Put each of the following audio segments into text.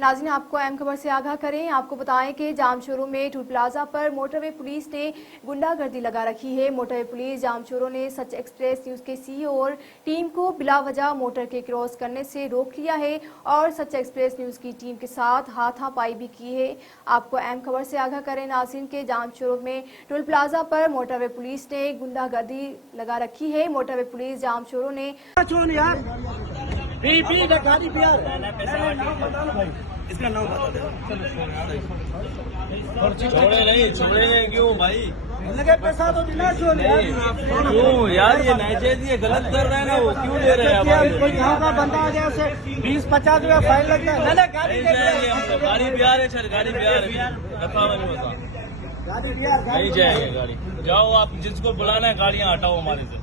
नाज़रीन, आपको अहम खबर से आगाह करें। आपको बताएं कि जामशोरो में टूलप्लाजा पर मोटरवे पुलिस ने गुंडा गर्दी लगा रखी है। मोटरवे पुलिस जामशोरो ने सच एक्सप्रेस न्यूज़ के सीईओ और टीम को बिलावजह मोटर के क्रॉस करने से रोक लिया है और सच एक्सप्रेस न्यूज़ की टीम के साथ हाथा पाई भी की है। आपको अहम खबर से आगाह करें नाज़रीन के जामशोरो में टोलप्लाजा पर मोटरवे पुलिस ने गुंडा गर्दी लगा रखी है। मोटरवे पुलिस जामशोरो ने इसका नाम छोड़े नहीं, छोड़ेंगे क्यों भाई? लगे पैसा तो दिला क्यों यार? ये नाजायज, ये गलत कर रहे हैं ना, वो क्यों ले रहे हैं? कोई यहाँ का बंदा आ जाए उसे 20-50 रुपया फाइन लगता है। गाड़ी बिहार है सर, गाड़ी बिहार है, नहीं जाएंगे गाड़ी। जाओ आप जिसको बुलाना है गाड़ियाँ हटाओ हमारे से।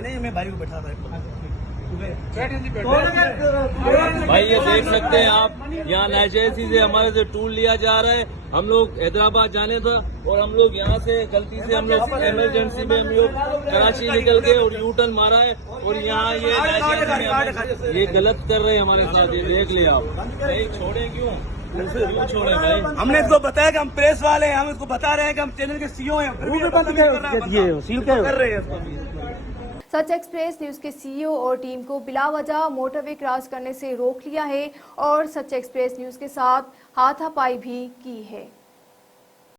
नहीं मैं भाई को बैठा था। भाई ये देख सकते हैं आप, यहाँ नाजायजी से हमारे से टूल लिया जा रहा है। हम लोग हैदराबाद जाने था और हम लोग यहाँ से गलती से हम लोग इमरजेंसी में हम लोग कराची निकल गए और यू टर्न मारा है और यहाँ ये गलत कर रहे हैं हमारे साथ। ये देख लिया आप। नहीं छोड़े क्यों छोड़े भाई? हमने इसको बताया कि हम प्रेस वाले हैं, हम इसको बता रहे हैं कि हम चैनल के सीईओ हैं, कर रहे हैं। सच एक्सप्रेस न्यूज़ के सीईओ और टीम को बिलावजह मोटरवे क्रॉस करने से रोक लिया है और सच एक्सप्रेस न्यूज़ के साथ हाथापाई भी की है।